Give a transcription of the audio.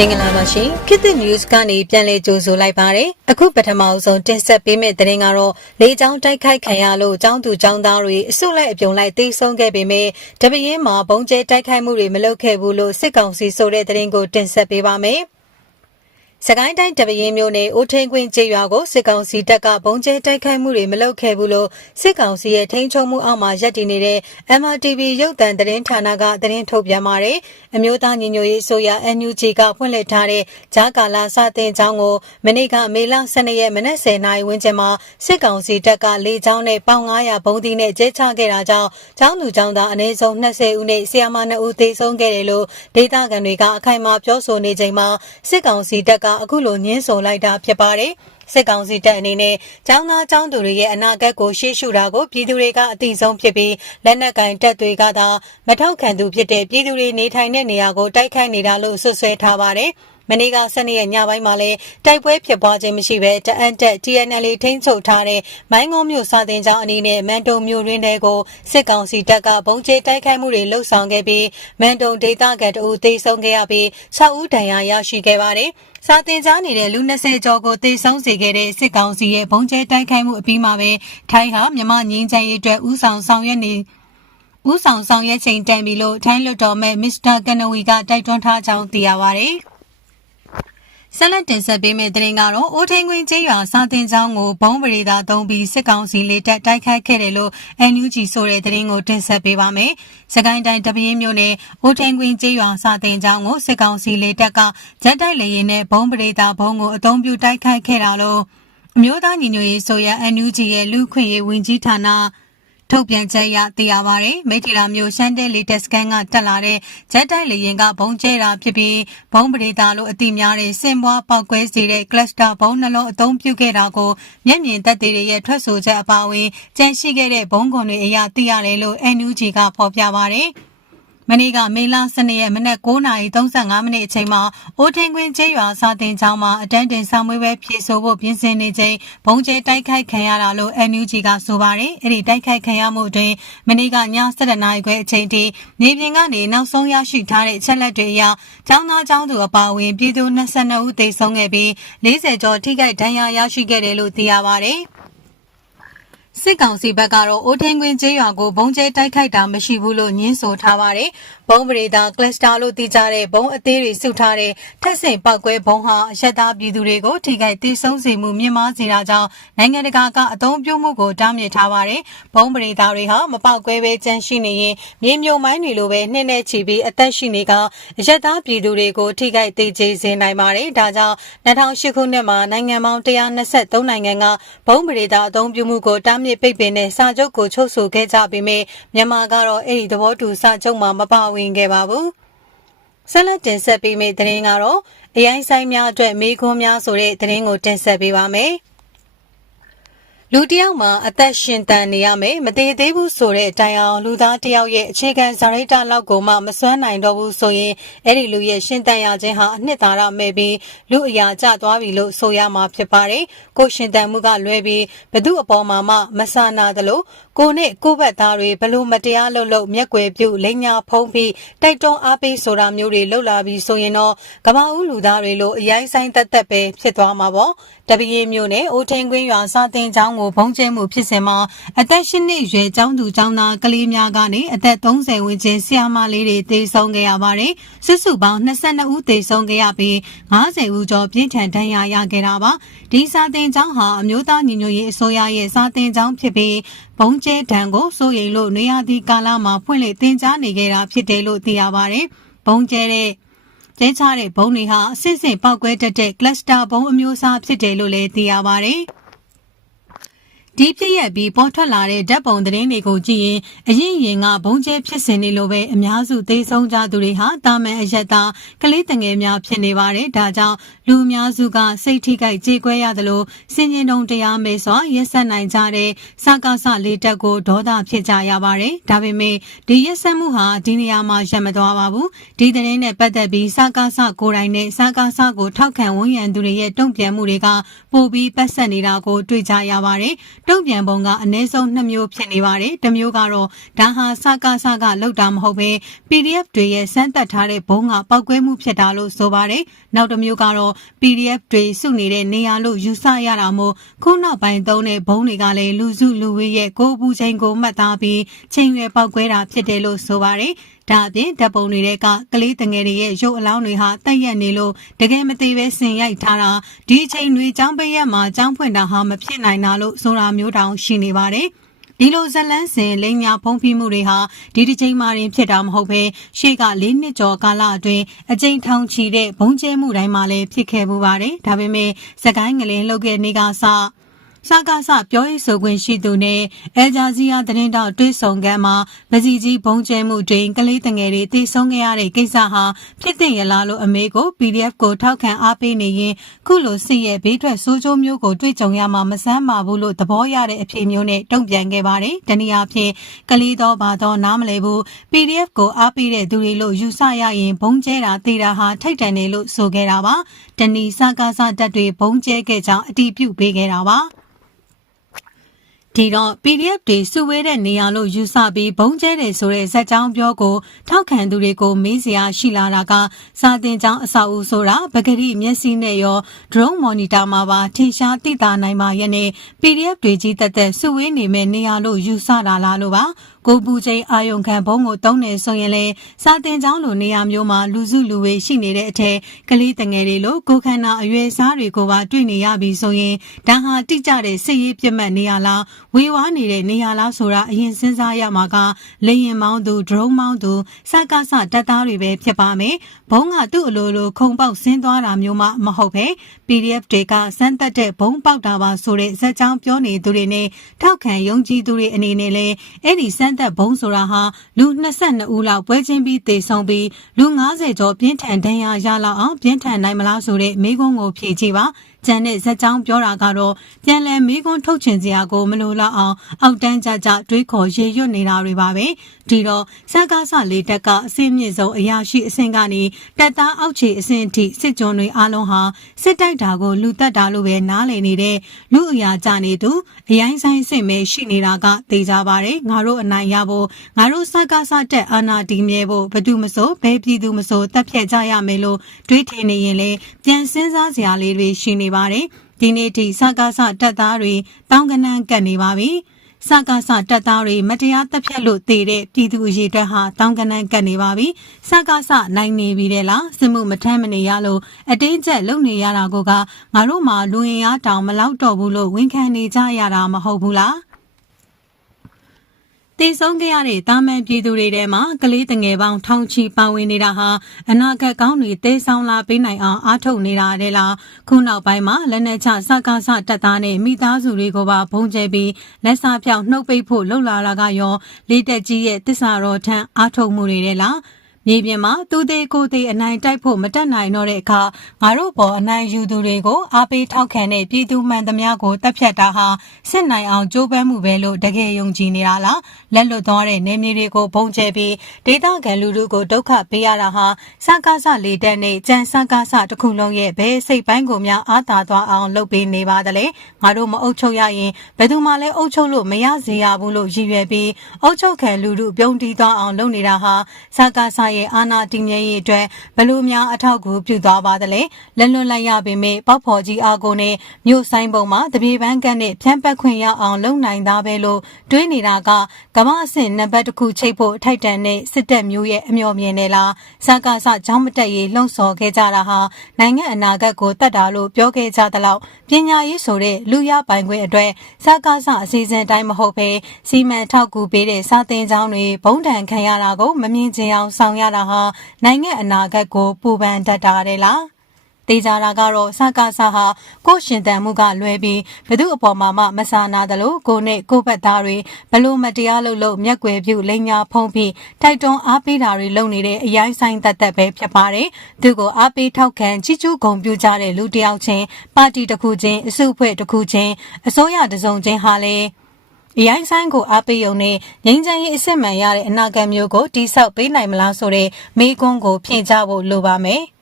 မင်္ဂလာပါရှင်ခေတ်သစ် news ကနေပြန်လည်ကြိုဆိုလိုက်ပါတယ်အခုပထမအဆုံးတင်ဆက်ပေးမယ့်သတင်းကတော့လေကြောင်းတိုက်ခိုက်ခံရလို့ចောင်းသူចောင်းသားတွေအစုလိုက်အပြုံလိုက်တိတ်ဆုံးခဲ့ပေမဲ့တပင်းမှာဘုံကျဲတိုက်ခိုက်မှုတွေမလုပ်ခဲ့ဘူးလို့စစ်ကောင်စီဆိုတဲ့သတင်းကိုတင်ဆက်ပေးပါမယ် စကိုင်းတိုင်းတပရင်မြို့နယ်အိုထင်းကွင်းကျေးရွာကိုစစ်ကောင်စီတပ်ကဘုံကျဲတိုက်ခိုက်မှုတွေမလုပ်ခဲ့ဘူးလို့စစ်ကောင်စီရဲ့ထိန်းချုပ်မှုအောက်မှာရပ်တည်နေတဲ့ MRTV ရုပ်သံသတင်းဌာနကသတင်းထုတ်ပြန်ပါတယ်။အမျိုးသားညီညွတ်ရေးဆိုရ NUG ကဖွင့်လှစ်ထားတဲ့ဂျာကာလာစတင်ကျောင်းကိုမနေ့ကမေလ12ရက်မနက်10:00နာရီဝန်းကျင်မှာစစ်ကောင်စီတပ်ကလေကြောင်းနဲ့ပေါင်900ဘုံသီးနဲ့ကျဲချခဲ့တာကြောင့်ကျောင်းသူကျောင်းသားအနည်းဆုံး20ဦးနဲ့ဆရာမ2ဦးသေဆုံးခဲ့တယ်လို့ဒေသခံတွေကအခိုင်အမာပြောဆိုနေချိန်မှာစစ်ကောင်စီတပ်ကအခုလိုညှင်းဆိုလိုက်တာဖြစ်ပါတယ်။စစ်ကောင်စီတပ်အနေနဲ့ចောင်းသားចောင်းသူတွေရဲ့အနာဂတ်ကိုရှေ့ရှုတာကိုပြည်သူတွေကအသိဆုံးဖြစ်ပြီးလက်နက်ကင်တပ်တွေကသာမထောက်ခံသူဖြစ်တဲ့ပြည်သူတွေနေထိုင်တဲ့နေရာကိုတိုက်ခိုက်နေတာလို့ဆွဆွဲထားပါတယ်။ မနေ့က12ရက်ညပိုင်းမှာလဲတိုက်ပွဲဖြစ်ပွားခြင်းမရှိဘဲတအန်တက် TNL ထိန်းချုပ်ထားတဲ့မိုင်းငုံမြို့စာတင်ကျောင်းအနေနဲ့မန်တုံမြို့ရင်းတွေကိုစစ်ကောင်စီတပ်ကဘုံကျဲတိုက်ခိုက်မှုတွေလှုပ်ဆောင်ခဲ့ပြီးမန်တုံဒေသခံတအူသေဆုံးခဲ့ရပြီး6ဦးဒဏ်ရာရရှိခဲ့ပါတယ်။စာတင်ကြားနေတဲ့လူ20ကျော်ကိုတေဆုံးစေခဲ့တဲ့စစ်ကောင်စီရဲ့ဘုံကျဲတိုက်ခိုက်မှုအပြီးမှာပဲထိုင်းဟာမြမငင်းချင်ရေးအတွက်ဥဆောင်ဆောင်ရွက်နေဦးဆောင်ဆောင်ရွက်ချိန်တန်ပြီလို့ထိုင်းလွှတ်တော်မဲ့မစ္စတာကနဝီကတိုက်တွန်းထားကြောင်းသိရပါဗျ။ ဆက်လက်တင်ဆက်ပေးမယ့်သတင်းကတော့အိုးထင်းကွင်းကျေးရွာစာတင်ကျောင်းကိုဘုံပရိသာသုံးပြီးစစ်ကောင်စီလေတပ်တိုက်ခိုက်ခဲ့တယ်လို့ NUG ဆိုတဲ့သတင်းကိုတင်ဆက်ပေးပါမယ်။စကိုင်းတိုင်းတပင်းမြို့နယ်အိုးထင်းကွင်းကျေးရွာစာတင်ကျောင်းကိုစစ်ကောင်စီလေတပ်ကဂျက်တိုက်လေယာဉ်နဲ့ဘုံပရိသာဘုံကိုအုံပြုတိုက်ခိုက်ခဲ့တာလို့အမျိုးသားညီညွတ်ရေးဆိုရ NUG ရဲ့လူခွင့်ရေးဝန်ကြီးဌာန ထုတ်ပြန်ချက်အရသိရပါဗျ။မိထီလာမျိုးရှမ်းတဲလီတက်စကန်ကတက်လာတဲ့ဂျက်တိုက်လေယာဉ်ကဘုံကျဲတာဖြစ်ပြီးဘုံပရိသာလို့အတိများတဲ့စင်ပွားပေါက်ကွဲစေတဲ့ကလပ်စတာဘုံနှလုံးအသုံးပြုခဲ့တာကိုမျက်မြင်သက်သေတွေရဲ့ထွက်ဆိုချက်အပါအဝင်ကြန့်ရှိခဲ့တဲ့ဘုံကွန်တွေအရာသိရတယ်လို့ NUG ကဖော်ပြပါဗျ။ မနေ့ကမေလ12ရက်မနက်9:35မိနစ်အချိန်မှာအိုထင်းကွင်းကျေးရွာစာတင်ကျောင်းမှာအတန်းတင်ဆောင်မွေးပွဲဖြည့်ဆို့ဖို့ပြင်ဆင်နေချိန်ဘုံကျဲတိုက်ခိုက်ခံရတာလို့ NUG ကဆိုပါတယ်။အဲ့ဒီတိုက်ခိုက်ခံရမှုအတွင်းမနေ့ကည7:00နာရီခွဲအချိန်ထိနေပြင်ကနေနောက်ဆုံးရရှိထားတဲ့ချက်လက်တွေအရကျောင်းသားကျောင်းသူအပါအဝင်ပြည်သူ22ဦးသေဆုံးခဲ့ပြီး40ကျော်ထိခိုက်ဒဏ်ရာရရှိခဲ့တယ်လို့သိရပါတယ်။ စစ်ကောင်စီဘက်ကတော့အိုထင်းကွင်းကျေးရွာကိုဘုံကျဲတိုက်ခိုက်တာမရှိဘူးလို့ညင်းဆိုထားပါတယ်။ ဘုံပရိသာကလစတာလို့သိကြတဲ့ဘုံအသေးတွေစုထားတဲ့ထက်ဆင်ပောက်ကွဲဘုံဟာအရက်သားပြည်သူတွေကိုထိခိုက်သိဆုံးစေမှုမြင့်မားစေတာကြောင့်နိုင်ငံတကာကအသုံးပြုမှုကိုတားမြစ်ထားပါတယ်။ဘုံပရိသာတွေဟာမပောက်ကွဲပဲကြန့်ရှိနေရင်မြေမြုံမိုင်းတွေလိုပဲနှိမ့်နဲ့ချီပြီးအသက်ရှိနေကအရက်သားပြည်သူတွေကိုထိခိုက်သိကျေစေနိုင်ပါတယ်။ဒါကြောင့်2008ခုနှစ်မှာနိုင်ငံပေါင်း123နိုင်ငံကဘုံပရိသာအသုံးပြုမှုကိုတားမြစ်ပိတ်ပင်တဲ့စာချုပ်ကိုချုပ်ဆိုခဲ့ကြပေမဲ့မြန်မာကတော့အဲ့ဒီသဘောတူစာချုပ်မှာမပါဝင်ခဲ့ပါဘူး။ဆက်လက်တင်ဆက်ပေးမယ့်သတင်းကတော့အရင်ဆိုင်များအတွက်မေးခွန်းများဆိုတဲ့သတင်းကိုတင်ဆက်ပေးပါမယ်။လူတယောက်မှာအသက်ရှင်တန်နေရမယ်မသေးသေးဘူးဆိုတဲ့အတိုင်းအောင်လူသားတယောက်ရဲ့အခြေခံဇာရိတလောက်ကိုမှမစွမ်းနိုင်တော့ဘူးဆိုရင်အဲ့ဒီလူရဲ့ရှင်တန်ရခြင်းဟာအနှစ်သာရမဲ့ပြီးလူအရာကျသွားပြီလို့ဆိုရမှာဖြစ်ပါတယ်ကိုရှင်တန်မှုကလွဲပြီးဘသူအပေါ်မှာမှမဆာနာသလို ကိုနဲ့ကိုဘက်သားတွေဘလို့မတရားလုပ်လို့မျက်ွယ်ပြုလိညာဖုံးပြီးတိုက်တွန်းအားပေးဆိုတာမျိုးတွေလုပ်လာပြီးဆိုရင်တော့ကမ္ဘာဦးလူသားတွေလိုအရင်ဆိုင်တက်တက်ပဲဖြစ်သွားမှာပေါ့တပည့်မျိုးနဲ့အိုထင်းကွင်းရွာစာတင်ကျောင်းကိုဘုံကျဲမှုဖြစ်စဉ်မှာအသက်၈နှစ်အရွယ်ကျောင်းသူကျောင်းသားကလေးများကနေအသက်30ဝန်းကျင်ဆရာမလေးတွေသေဆုံးခဲ့ရပါတယ်။စုစုပေါင်း22ဦးသေဆုံးခဲ့ရပြီး90ဦးကျော်ပြင်းထန်ဒဏ်ရာရခဲ့တာပါ။ဒီစာတင်ကျောင်းဟာအမျိုးသားညီညွတ်ရေးအစိုးရရဲ့စာတင်ကျောင်းဖြစ်ပြီး ဘုံကျဲတံကိုစိုးရိမ်လို့နေရာဒီကာလမှာဖွင့်လှစ်တင် जा နေခဲ့တာဖြစ်တယ်လို့သိရပါတယ်။ဘုံကျဲတဲ့ကျဲချတဲ့ဘုံတွေဟာအစစ်စစ်ပောက်ကွဲတတ်တဲ့ cluster ဘုံအမျိုးအစားဖြစ်တယ်လို့လည်းသိရပါတယ်။ဒီဖြစ်ရပြီးပေါ်ထွက်လာတဲ့ဓာတ်ပုံသတင်းတွေကိုကြည့်ရင်အရင်ရင်ကဘုံကျဲဖြစ်စဉ်တွေလိုပဲအများစုသိဆုံးကြသူတွေဟာတာမန်အယက်သားကလေးတငယ်များဖြစ်နေပါတယ်ဒါကြောင့် လူအများစုကစိတ်ထိခိုက်ကြေကွဲရသလိုစင်ကျင်တုံတရားမဲစွာရက်ဆက်နိုင်ကြတဲ့စကားဆလေးတက်ကိုဒေါသဖြစ်ကြရပါတယ်ဒါပေမဲ့ဒီရက်ဆက်မှုဟာဒီနေရာမှာရပ်မသွားပါဘူးဒီသတင်းနဲ့ပတ်သက်ပြီးစကားဆကိုယ်တိုင်နဲ့စကားဆကိုထောက်ခံဝန်ရံသူတွေရဲ့တုံ့ပြန်မှုတွေကပိုပြီးပတ်ဆက်နေတာကိုတွေ့ကြရပါတယ်တုံ့ပြန်ပုံကအနည်းဆုံး2မျိုးဖြစ်နေပါတယ်တစ်မျိုးကတော့ဒါဟာစကားစကားလောက်တာမဟုတ်ဘဲ PDF တွေရဲ့စမ်းသပ်ထားတဲ့ဘုံကပောက်ကွဲမှုဖြစ်တာလို့ဆိုပါတယ်နောက်တစ်မျိုးကတော့ PDF တွေစုနေတဲ့နေရာလို့ယူဆရတာမို့ခုနောက်ပိုင်းသုံးတဲ့ဘုံတွေကလည်းလူစုလူဝေးရဲ့ကိုယ်ပူချိန်ကိုမှတ်သားပြီးချိန်ရွယ်ပောက်ကွဲတာဖြစ်တယ်လို့ဆိုပါတယ်ဒါအပြင်ဓာတ်ပုံတွေကကလေးတငယ်တွေရဲ့ရုပ်အလောင်းတွေဟာတက်ရက်နေလို့တကယ်မသေးပဲဆင်ရိုက်ထားတာဒီအချိန်တွေចောင်းပိတ်ရက်မှာចောင်းဖွင့်တာဟာမဖြစ်နိုင်တာလို့ဆိုတာမျိုးတောင်ရှိနေပါတယ် ဒီလိုဇလန်းစင်လိန်ညာဖုံးဖိမှုတွေဟာဒီတစ်ချိန်မှရင်ဖြစ်တာမဟုတ်ဘဲရှေ့က၄နှစ်ကျော်ကာလအတွင်းအကြိမ်ထောင်ချီတဲ့ဘုံကျဲမှုတိုင်းမှာလည်းဖြစ်ခဲ့ပူပါတယ်ဒါပေမဲ့စကိုင်းငလင်းလုတ်ခဲ့နေကစ စကားစပြောရေးဆိုခွင့်ရှိသူနဲ့အဲဂျာဇီယာသတင်းတောက်တွဲဆောင်ကမ်းမှာပစီကြီးဘုံကျဲမှုတွင်ကလေးတငယ်တွေတည်ဆုံးခဲ့ရတဲ့ကိစ္စဟာဖြစ်တဲ့ရလားလို့အမေကို PDF ကိုထောက်ခံအားပေးနေရင်ခုလိုစစ်ရဲ့ဘေးထွက်ဆိုးကျိုးမျိုးကိုတွေ့ကြုံရမှာမဆန်းပါဘူးလို့သဘောရတဲ့အဖြစ်မျိုးနဲ့တုံ့ပြန်ခဲ့ပါတယ်။တနည်းအားဖြင့်ကလေးတော်ဘာတော်နားမလဲဘူး PDF ကိုအားပေးတဲ့သူတွေလို့ယူဆရရင်ဘုံကျဲတာတေးတာဟာထိုက်တန်တယ်လို့ဆိုခဲ့တာပါ။တနည်းစကားစတက်တွေဘုံကျဲခဲ့ကြောင်းအတည်ပြုပေးခဲ့တာပါ။ ဒီတော့ PDF တွေစုဝေးတဲ့နေရာလို့ယူဆပြီးဘုံကျဲတယ်ဆိုတဲ့ဇက်ကြောင်းပြောကိုထောက်ခံသူတွေကိုမေးစရာရှိလာတာကစာတင်ကြောင်းအဆောက်အဦဆိုတာပဂရိမျက်စိနဲ့ရော drone monitor မှာပါထင်ရှားသိတာနိုင်ပါရဲ့နဲ့ PDF တွေကြီးတက်တက်စုဝေးနေမဲ့နေရာလို့ယူဆတာလားလို့ပါကိုပူချိန်အာယုံခံဘုံကိုတုံးနေဆိုရင်လေစာတင်ကြောင်းလိုနေရာမျိုးမှာလူစုလူဝေးရှိနေတဲ့အထက်ကလေးတငယ်တွေလိုကိုခန္ဓာအရွယ်စားတွေကိုပါတွေ့နေရပြီဆိုရင်ဒါဟာတိကျတဲ့စစ်ရေးပြတ်မှတ်နေရာလားဝေဝါးနေတဲ့နေရာလားဆိုတာအရင်စဉ်းစားရမှာကလေရင်မောင်းသူဒရုန်းမောင်းသူစကားစတပ်သားတွေပဲဖြစ်ပါမယ်ဘုံကသူ့အလိုလိုခုံပေါက်ဆင်းသွားတာမျိုးမှမဟုတ်ပဲ PDF တွေကစမ်းသက်တဲ့ဘုံပေါက်တာပါဆိုတဲ့ဇက်ကြောင်းပြောနေသူတွေနဲ့ထောက်ခံယုံကြည်သူတွေအနေနဲ့လည်းအဲ့ဒီစမ်းသက်ဘုံဆိုတာဟာလူ22ဦးလောက်ပွဲချင်းပြီးတေဆုံးပြီးလူ90ကျော်ပြင်းထန်ဒဏ်ရာရလောက်အောင်ပြင်းထန်နိုင်မလားဆိုတဲ့မိကုံးကိုဖြေကြည့်ပါကျန်တဲ့ဇက်ကြောင်းပြောတာကတော့ပြန်လည်မေးခွန်းထုတ်ချင်စရာကိုမလိုတော့အောင်အောက်တန်းကြကြတွေးခေါ်ရေရွတ်နေတာတွေပါပဲဒီတော့စကားဆလေးတက်ကအစင်းမြင့်ဆုံးအရာရှိအဆင့်ကနေတက်သားအောက်ခြေအဆင့်အထိစစ်ကြောတွေအားလုံးဟာစစ်တိုက်တာကိုလူတက်တာလို့ပဲနားလည်နေတဲ့လူအရာကြနေသူအရင်ဆိုင်စစ်မဲရှိနေတာကသိကြပါတယ်ငါတို့အနိုင်ရဖို့ငါတို့စကားဆတက်အာနာတီမြဲဖို့ဘသူမဆိုဘဲပြည်သူမဆိုတက်ဖြတ်ကြရမယ်လို့တွေးထင်နေရင်လေပြန်စဉ်းစားစရာလေးတွေရှိနေပါတယ်ဒီနေ့ထိစကားဆတက်သားတွေတောင်းကနန်းကတ်နေပါပြီစကားစတက်သားတွေမတရားတပ်ဖြတ်လို့တည်တဲ့ပြည်သူအရေးအတွက်ဟာတောင်းကနန်းကတ်နေပါပြီစကားစနိုင်နေပြီတဲ့လားစစ်မှုမထမ်းမနေရလို့အတင်းကျပ်လုပ်နေရတာကငါတို့မှလူရင်အားတောင်မလောက်တော့ဘူးလို့ဝန်ခံနေကြရတာမဟုတ်ဘူးလား တည်ဆုံးခဲ့ရတဲ့တာမန်ပြည်သူတွေထဲမှာကလေးတငယ်ပေါင်းထောင်ချီပါဝင်နေတာဟာအနာဂတ်ကောင်းတွေတေးဆောင်လာပေးနိုင်အောင်အားထုတ်နေတာတဲ့လားခုနောက်ပိုင်းမှာလက်နက်ချစကားစတက်သားနဲ့မိသားစုတွေကိုပါဘုံကျဲပြီးလက်စားပြောင်းနှုတ်ပိတ်ဖို့လှုပ်လာတာကရောလေးတက်ကြီးရဲ့တစ္ဆာတော်ထံအားထုတ်မှုတွေတဲ့လား မြေပြင်မှာသူသေးကိုသေးအနိုင်တိုက်ဖို့မတက်နိုင်တော့တဲ့အခါငါတို့ပေါ်အနိုင်ယူသူတွေကိုအားပေးထောက်ခံတဲ့ပြည်သူမှန်သမျှကိုတပ်ဖြတ်တာဟာစစ်နိုင်အောင်ကြိုးပမ်းမှုပဲလို့တကယ်ယုံကြည်နေတာလားလက်လွတ်သွားတဲ့နေမြေတွေကိုဘုံကျဲပြီးဒေသခံလူထုကိုဒုက္ခပေးရတာဟာစကားစလေးတက်နဲ့ကြံစကားစတစ်ခုလုံးရဲ့ဘယ်စိတ်ပိုင်းကိုများအားသာသွားအောင်လုပ်ပေးနေပါသလဲငါတို့မအုပ်ချုပ်ရရင်ဘယ်သူမှလည်းအုပ်ချုပ်လို့မရစေရဘူးလို့ရည်ရွယ်ပြီးအုပ်ချုပ်ခံလူထုပြုံးတီးသွားအောင်လုပ်နေတာဟာစကားစရဲ့အာဏာတည်မြဲရေးအတွက်ဘလို့များအထောက်အကူပြုသွားပါသလဲလက်လွတ်လိုက်ရပေမဲ့ပောက်ဖော်ကြီးအားကိုနဲ့မြို့ဆိုင်ပုံမှာတပြေပန်းကန်းနဲ့ဖြန့်ပတ်ခွင့်ရအောင်လုပ်နိုင်သားပဲလို့တွေးနေတာကကမ္ဘာအဆင့်နံပါတ်တစ်ခုချိတ်ဖို့ထိုက်တန်တဲ့စစ်တပ်မျိုးရဲ့အမျှော်မြင်နေလားစကားစကြောင်းမတက်ရေးလှုံ့ဆော်ခဲ့ကြတာဟာနိုင်ငံအနာဂတ်ကိုတတ်တာလို့ပြောခဲ့ကြသလောက်ပညာရေးဆိုတဲ့လူရပိုင်ခွင့်အတွက်စကားစအစီအစဉ်တိုင်းမဟုတ်ဘဲစီမံထောက်ကူပေးတဲ့စာသင်ကျောင်းတွေဘုံတန်ခံရတာကိုမမြင်ချင်အောင်ဆောင်ရတာဟာနိုင်ငံအနာဂတ်ကိုပူပန်တတ်တာတယ်လားတေးကြတာကတော့စကားစားဟာကိုရှင်တန်မှုကလွဲပြီးဘသူအပေါ်မှာမှမဆာနာသလိုကိုနဲ့ကိုဘက်သားတွေဘလို့မတရားလို့လို့မျက်ွယ်ပြုလိန်ညာဖုံးပြီးတိုက်တွန်းအားပေးတာတွေလုပ်နေတဲ့အရိုင်းဆိုင်သက်သက်ပဲဖြစ်ပါတယ်။သူကိုအားပေးထောက်ခံချီးကျူးဂုဏ်ပြုကြတဲ့လူတစ်ယောက်ချင်းပါတီတစ်ခုချင်းအစုအဖွဲ့တစ်ခုချင်းအစိုးရတစုံချင်းဟာလည်း အရိုင်းဆိုင်ကိုအားပေးုံနဲ့ငင်းချမ်းရေးအစ်စ်မှန်ရတဲ့အနာဂတ်မျိုးကိုတိဆောက်ပေးနိုင်မလားဆိုတဲ့မေးခွန်းကိုဖြေကြဖို့လိုပါမယ်။